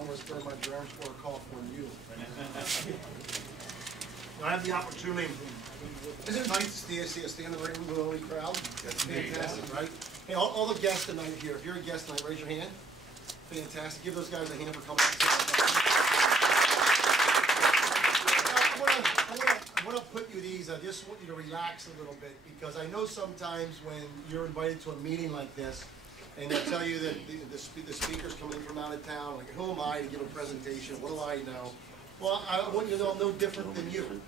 I'm going to spare my germs for a call for you. I have the opportunity. Isn't it nice to see a stand in the room with a little crowd? That's fantastic, right? Hey, all the guests tonight here, if you're a guest tonight, raise your hand. Fantastic. Give those guys a hand for coming out. I want to put you at ease. I just want you to relax a little bit, because I know sometimes when you're invited to a meeting like this, and they tell you that the speaker's coming from out of town, like, who am I to give a presentation? What do I know? Well, I want you to know I'm no different than you.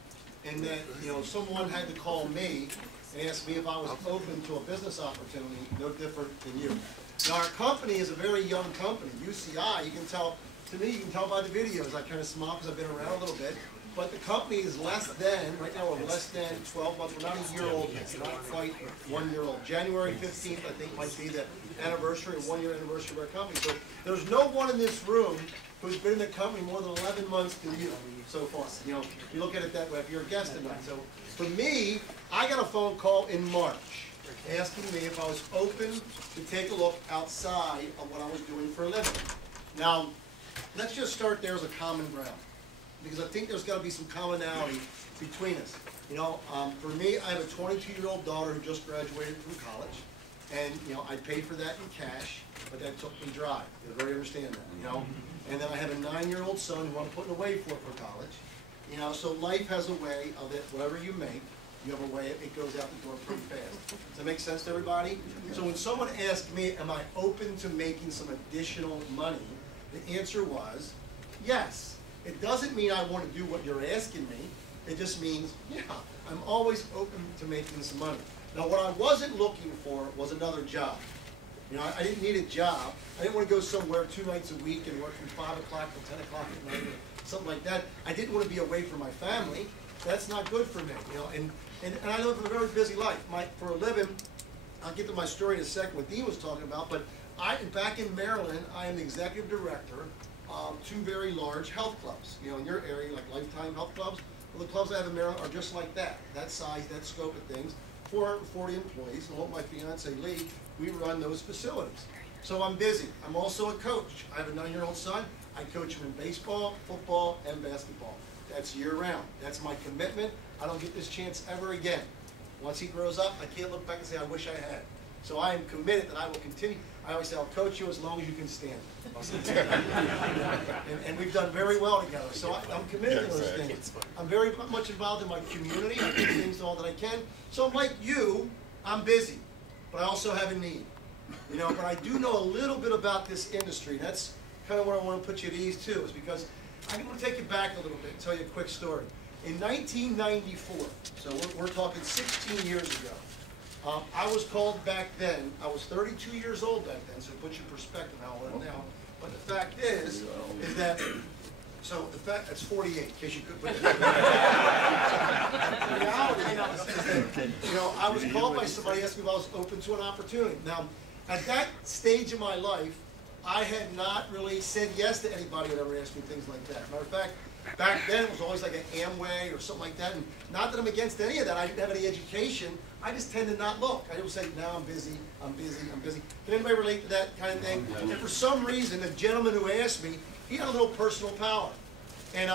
And that, someone had to call me and ask me if I was open to a business opportunity, no different than you. Now, our company is a very young company. UCI, you can tell by the videos. I kind of smile because I've been around a little bit. But the company is less than, right now we're less than 12 months. We're not a year old yet. We're not quite 1 year old. January 15th, I think, might be the anniversary, 1 year anniversary of our company. So there's no one in this room who's been in the company more than 11 months than you so far. You look at it that way if you're a guest tonight. So for me, I got a phone call in March asking me if I was open to take a look outside of what I was doing for a living. Now, let's just start there as a common ground, because I think there's got to be some commonality between us. For me, I have a 22-year-old daughter who just graduated from college, and I paid for that in cash, but that took me dry. You very understand that, And then I have a 9-year-old son who I'm putting away for college. So life has a way of it. Whatever you make, you have a way it goes out the door pretty fast. Does that make sense to everybody? So when someone asked me, am I open to making some additional money, the answer was yes. It doesn't mean I want to do what you're asking me. It just means, yeah, I'm always open to making some money. Now, what I wasn't looking for was another job. I didn't need a job. I didn't want to go somewhere 2 nights a week and work from 5 o'clock till 10 o'clock at night or something like that. I didn't want to be away from my family. That's not good for me. And I live a very busy life. For a living, I'll get to my story in a second, what Dean was talking about, but back in Maryland, I am the executive director of 2 very large health clubs. In your area, like Lifetime Health Clubs. Well, the clubs I have in Maryland are just like that. That size, that scope of things. 440 employees, and with my fiance Lee, we run those facilities. So I'm busy. I'm also a coach. I have a 9-year-old son. I coach him in baseball, football, and basketball. That's year-round. That's my commitment. I don't get this chance ever again. Once he grows up, I can't look back and say, I wish I had. So I am committed that I will continue. I always say, I'll coach you as long as you can stand. And we've done very well together. So I'm committed to those things. I'm very much involved in my community. I do things all that I can. So like you, I'm busy, but I also have a need. But I do know a little bit about this industry. That's kind of where I want to put you at ease too, is because I want to take you back a little bit and tell you a quick story. In 1994, so we're talking 16 years ago, I was called back then. I was 32 years old back then, so it puts you in perspective how old I am now. But the fact is that, that's 48, in case you could put it. The reality is that, I was called by somebody asking me if I was open to an opportunity. Now, at that stage of my life, I had not really said yes to anybody that ever asked me things like that. Matter of fact, back then it was always like an Amway or something like that. And not that I'm against any of that. I didn't have any education. I just tend to not look. I would say, no, I'm busy, I'm busy, I'm busy. Can anybody relate to that kind of thing? And for some reason, the gentleman who asked me, he had a little personal power. And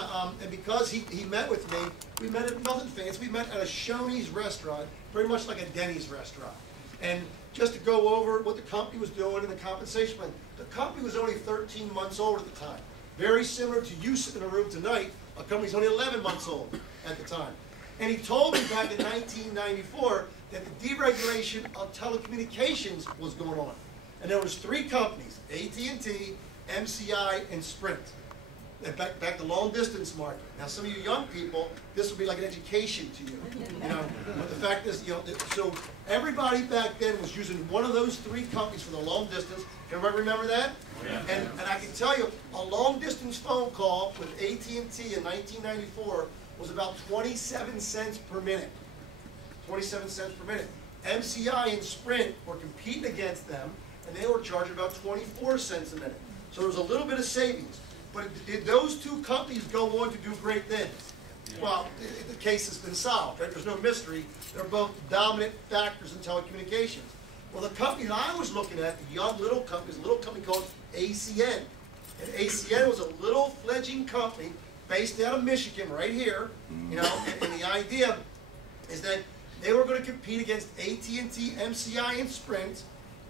because he met with me, we met at nothing fancy. We met at a Shoney's restaurant, very much like a Denny's restaurant. And just to go over what the company was doing and the compensation plan, the company was only 13 months old at the time. Very similar to you sitting in a room tonight, a company's only 11 months old at the time. And he told me back in 1994 that the deregulation of telecommunications was going on. And there was 3 companies, AT&T, MCI, and Sprint. And back to long distance market. Now some of you young people, this will be like an education to you. But the fact is, so everybody back then was using one of those 3 companies for the long distance. Can everybody remember that? Yeah. And I can tell you, a long distance phone call with AT&T in 1994 was about 27 cents per minute. 27 cents per minute. MCI and Sprint were competing against them, and they were charging about 24 cents a minute. So there was a little bit of savings. But did those 2 companies go on to do great things? Yeah. Well, the case has been solved, right? There's no mystery. They're both dominant factors in telecommunications. Well, the company that I was looking at, the young little company, is a little company called ACN. And ACN was a little fledgling company based out of Michigan, right here. You know, and the idea is that they were going to compete against AT&T, MCI, and Sprint.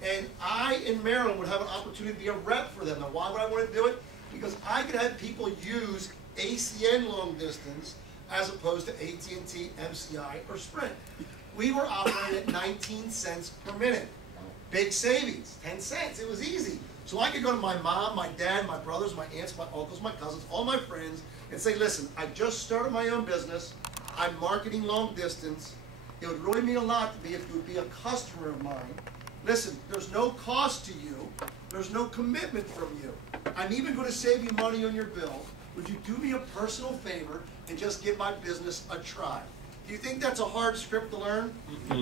And I, in Maryland, would have an opportunity to be a rep for them. Now, why would I want to do it? Because I could have people use ACN long distance as opposed to AT&T, MCI, or Sprint. We were operating at 19 cents per minute. Big savings, 10 cents. It was easy. So I could go to my mom, my dad, my brothers, my aunts, my uncles, my cousins, all my friends, and say, listen, I just started my own business. I'm marketing long distance. It would really mean a lot to me if you would be a customer of mine. Listen, there's no cost to you. There's no commitment from you. I'm even going to save you money on your bill. Would you do me a personal favor and just give my business a try? Do you think that's a hard script to learn?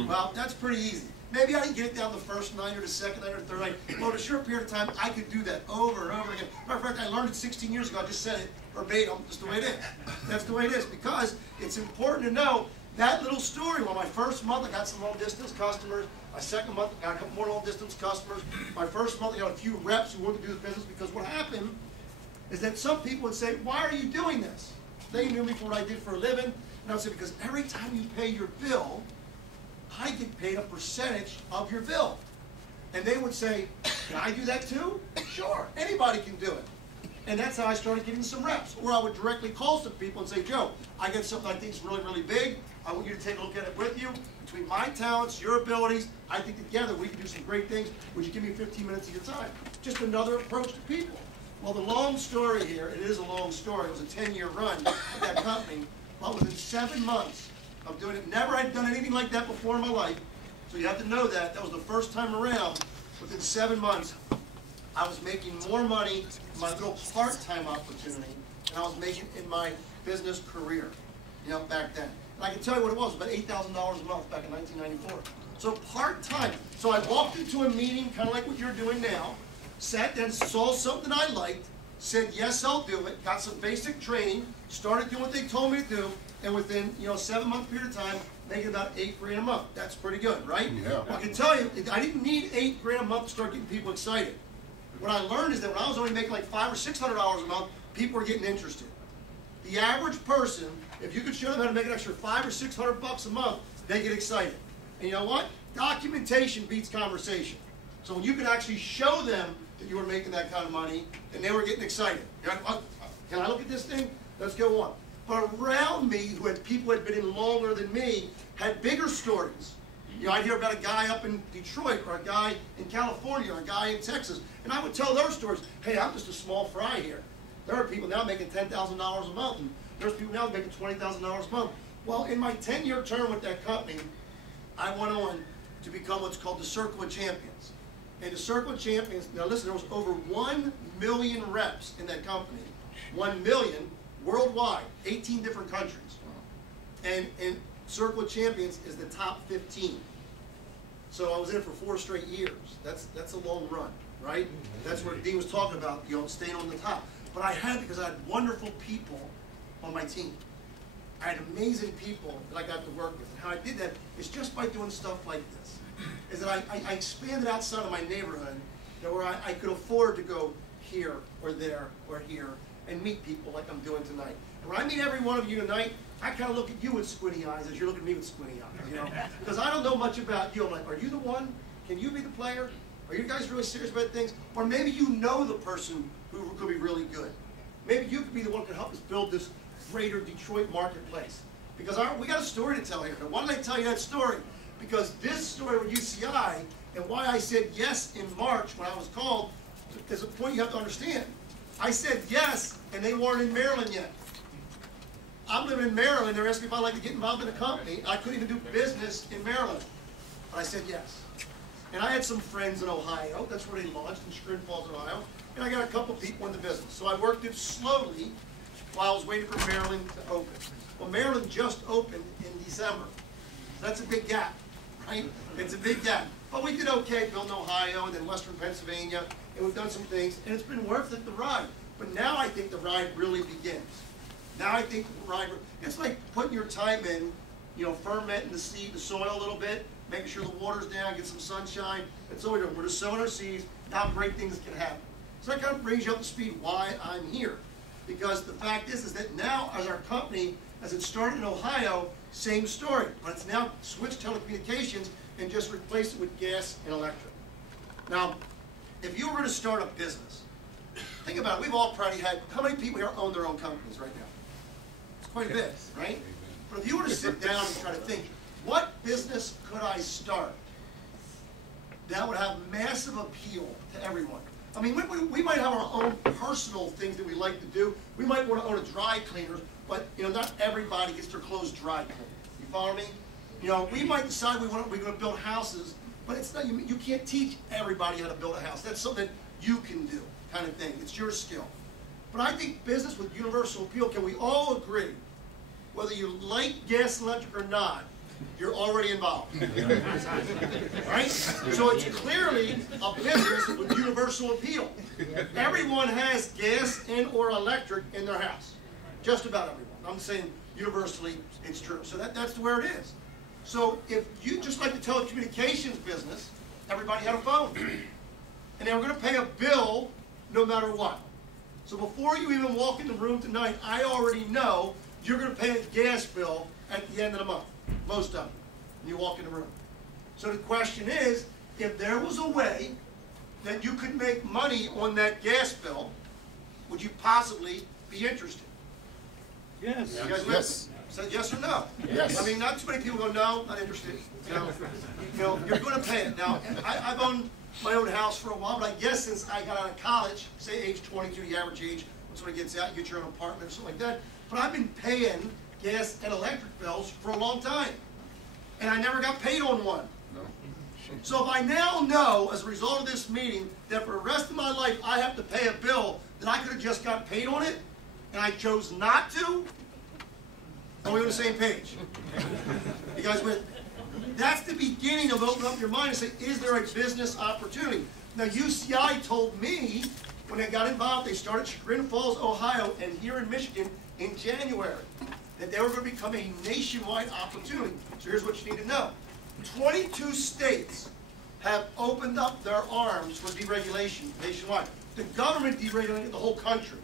Well, that's pretty easy. Maybe I didn't get it down the first night or the second night or the third night. Well, in a short period of time, I could do that over and over again. Matter of fact, I learned it 16 years ago. I just said it verbatim, just the way it is. That's the way it is, because it's important to know that little story. Well, my first month, I got some long distance customers. My second month, I got a couple more long distance customers. My first month, I got a few reps who wanted to do this business, because what happened is that some people would say, why are you doing this? They knew me for what I did for a living. And I would say, because every time you pay your bill, I get paid a percentage of your bill. And they would say, can I do that too? Sure, anybody can do it. And that's how I started getting some reps. Or I would directly call some people and say, Joe, I got something I think is really, really big. I want you to take a look at it with you. Between my talents, your abilities, I think together we can do some great things. Would you give me 15 minutes of your time? Just another approach to people. Well, the long story here, it is a long story. It was a 10-year run of that company. But within 7 months of doing it, never had done anything like that before in my life. So you have to know that. That was the first time around. Within 7 months, I was making more money in my little part-time opportunity than I was making in my business career, you know, back then. And I can tell you what it was, about $8,000 a month back in 1994. So part-time. So I walked into a meeting, kind of like what you're doing now, sat down, saw something I liked, said, yes, I'll do it, got some basic training, started doing what they told me to do, and within, you know, a 7-month period of time, making about $8 grand a month. That's pretty good, right? Yeah. I can tell you, I didn't need $8 grand a month to start getting people excited. What I learned is that when I was only making like $500 or $600 a month, people were getting interested. The average person, if you could show them how to make an extra $500 or $600 a month, they get excited. And you know what? Documentation beats conversation. So when you could actually show them that you were making that kind of money, and they were getting excited. You're like, oh, can I look at this thing? Let's go on. But around me, who had people who had been in longer than me, had bigger stories. You know, I'd hear about a guy up in Detroit, or a guy in California, or a guy in Texas, and I would tell their stories. Hey, I'm just a small fry here. There are people now making $10,000 a month, and there's people now making $20,000 a month. Well, in my 10-year term with that company, I went on to become what's called the Circle of Champions. And the Circle of Champions, now listen, there was over 1 million reps in that company. 1 million worldwide, 18 different countries. And Circle of Champions is the top 15. So I was in it for 4 straight years. That's a long run, right? That's where Dean was talking about, you know, staying on the top. But I had, because I had wonderful people on my team. I had amazing people that I got to work with. And how I did that is just by doing stuff like this. Is that I expanded outside of my neighborhood, you know, where I could afford to go here or there or here and meet people like I'm doing tonight. And when I meet every one of you tonight, I kind of look at you with squinty eyes as you're looking at me with squinty eyes, you know? Because I don't know much about you. I'm like, are you the one? Can you be the player? Are you guys really serious about things? Or maybe you know the person who could be really good. Maybe you could be the one who could help us build this greater Detroit marketplace. Because we got a story to tell here. Now, why did I tell you that story? Because this story with UCI, and why I said yes in March when I was called, is a point you have to understand. I said yes, and they weren't in Maryland yet. I'm living in Maryland. They're asking me if I'd like to get involved in a company. I couldn't even do business in Maryland. But I said yes. And I had some friends in Ohio. That's where they launched, in Chagrin Falls, Ohio. And I got a couple people in the business. So I worked it slowly while I was waiting for Maryland to open. Well, Maryland just opened in December. So that's a big gap, right? It's a big gap. But we did okay, building Ohio and then Western Pennsylvania, and we've done some things, and it's been worth it, the ride. But now I think the ride really begins. Now I think the ride, it's like putting your time in, you know, fermenting the seed, the soil a little bit, making sure the water's down, get some sunshine. That's all we're doing. We're just sowing our seeds. Now great things can happen. So that kind of brings you up to speed why I'm here. Because the fact is that now as our company, as it started in Ohio, same story, but it's now switched telecommunications and just replaced it with gas and electric. Now, if you were to start a business, think about it, we've all probably had, how many people here own their own companies right now? It's quite a bit, right? But if you were to sit down and try to think, what business could I start that would have massive appeal to everyone? I mean, we might have our own personal things that we like to do. We might want to own a dry cleaner, but not everybody gets their clothes dry cleaned. You follow me? We might decide we're going to build houses, but it's not, you can't teach everybody how to build a house. That's something that you can do, kind of thing. It's your skill. But I think business with universal appeal, can we all agree, whether you like gas and electric or not, you're already involved. Right? So it's clearly a business with universal appeal. Everyone has gas and or electric in their house. Just about everyone. I'm saying universally it's true. So that's where it is. So if you, just like the telecommunications business, everybody had a phone. And they were going to pay a bill no matter what. So before you even walk in the room tonight, I already know you're going to pay a gas bill at the end of the month. Most of them, when you walk in the room. So the question is, if there was a way that you could make money on that gas bill, would you possibly be interested? Yes. You guys Yes. Said yes or no? Yes. I mean, not too many people go, no, not interested. You're going to pay it. Now, I've owned my own house for a while, but I guess since I got out of college, say age 22, the average age, when somebody gets out, you get your own apartment or something like that. But I've been paying gas and electric bills for a long time. And I never got paid on one. No. So if I now know, as a result of this meeting, that for the rest of my life I have to pay a bill that I could have just got paid on it, and I chose not to, are we on the same page? You guys with? That's the beginning of opening up your mind and say, is there a business opportunity? Now UCI told me, when they got involved, they started Chagrin Falls, Ohio, and here in Michigan in January, that they were going to become a nationwide opportunity. So here's what you need to know. 22 states have opened up their arms for deregulation nationwide. The government deregulated the whole country.